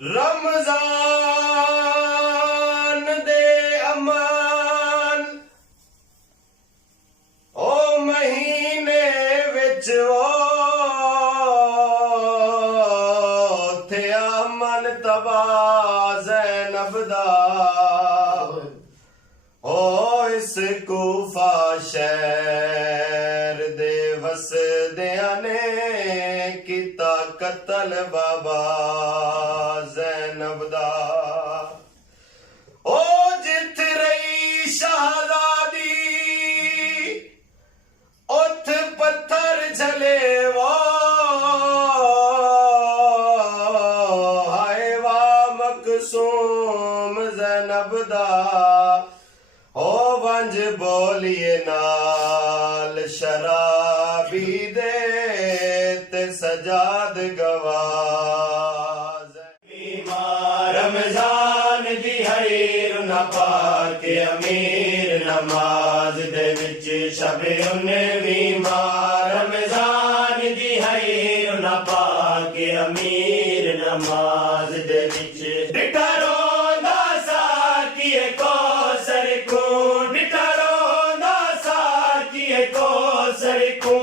रमजान दे अमन ओ महीने विच थे अमन तबा ज़ैनब दा ओ इस कूफा शहर दे वसदियां ने किता कतल बाबा ज़ैनब दा ओ जिथ रही शहजादी उथ पत्थर झले वो हाय वा मकसूम ज़ैनब दा ओ वंज बोलिए नाल शराबी दे ते सजाद गवाज रमजान दी हरीर न पाके अमीर नमाज दे विच शबे उन्वी माह रमजान दी हरीर न पाके अमीर नमाज दे विच डिठा रोंदा सा किए कौसर को डिठा रोंदा सा किए कौसर को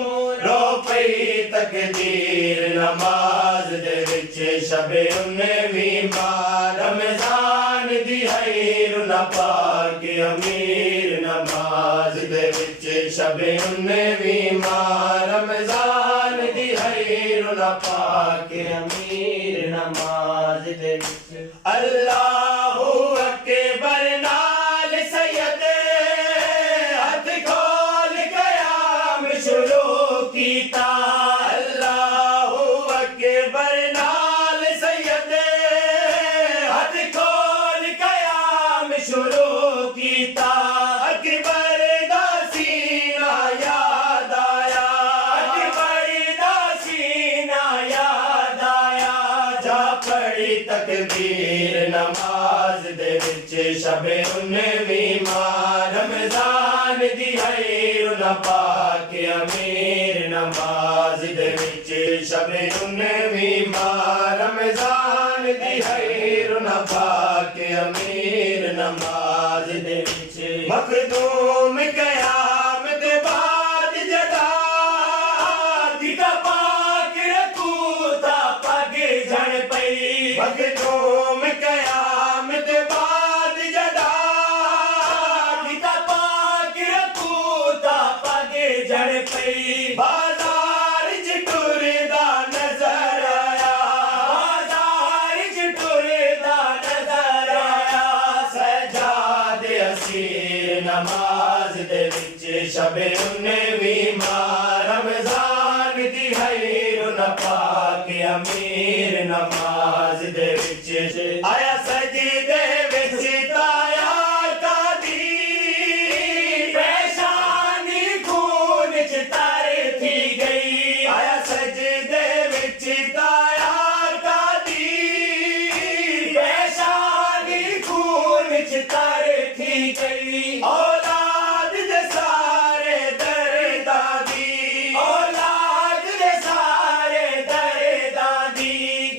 रो पई तकदीर नमाज दे विच शबे उन्वी माह रमजान दी हरीर न पाके अमीर नमाज दे विच शबे उन्वी माह रमजान दी हरीर न पाके अमीर नमाज दे विच अल्लाहू अकबर नाल सैयद हथ खोल कयाम शुरू कीता अल्लाहू अकबर नाल सैयद हथ खोल कयाम शुरू कीता अकबर दा सीना याद आया अकबर दा सीना याद आया जा पढ़ी तकबीर नमाज दे विच शबे उन्वी माह रमजान दी हरीर न पाके अमीर नमाज दे विच शबे उन्वी माह रमजान दी हरीर न पाके अमीर नमाज दे विच मखदूम कयाम दे बाद जदा दिता पाक रकूता पग जण पई मखदूम कयाम दे बाद जदा दिता पाक रकूता पग जण पई बाजार च टुरदा नजर आया बाजार च टुरदा नजर आया सजाद असीर नमाज दे विच शबे उन्वी माह रमजान दी हरीर न पाके अमीर नमाज दे विच आया सजदे विच ताया कादी पेशानी खून च तर थी गई आया सजदे विच ताया कादी पेशानी खून च तर थी गई औलाद दे सारे दर्दां दी औलाद दे सारे दर्दां दी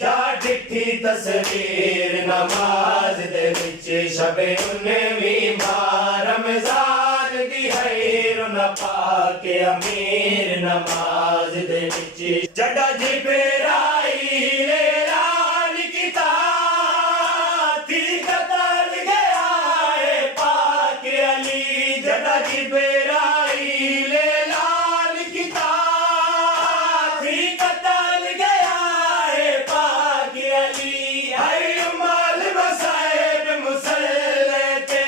जा डिठी तस्वीर नमाज दे विच शबे उन्वी माह रमजान दी हरीर न पाके अमीर नमाज दे विच जड़ा जिबराई ऐलान कीता थी कतल गया है पाक अली जड़ा जिबराई ऐलान कीता थी कतल गया है पाक अली हाय उमल मसाइब मुसल्ले ते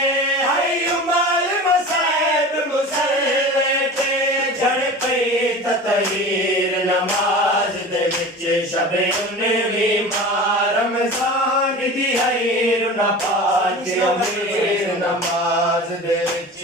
हाय उमल मसाइब मुसल्ले ते जड़ पई ततहीर नमाज दे विच शबे उन्वी माह रमजान दी हरीर न पाके अमीर नमाज दे विच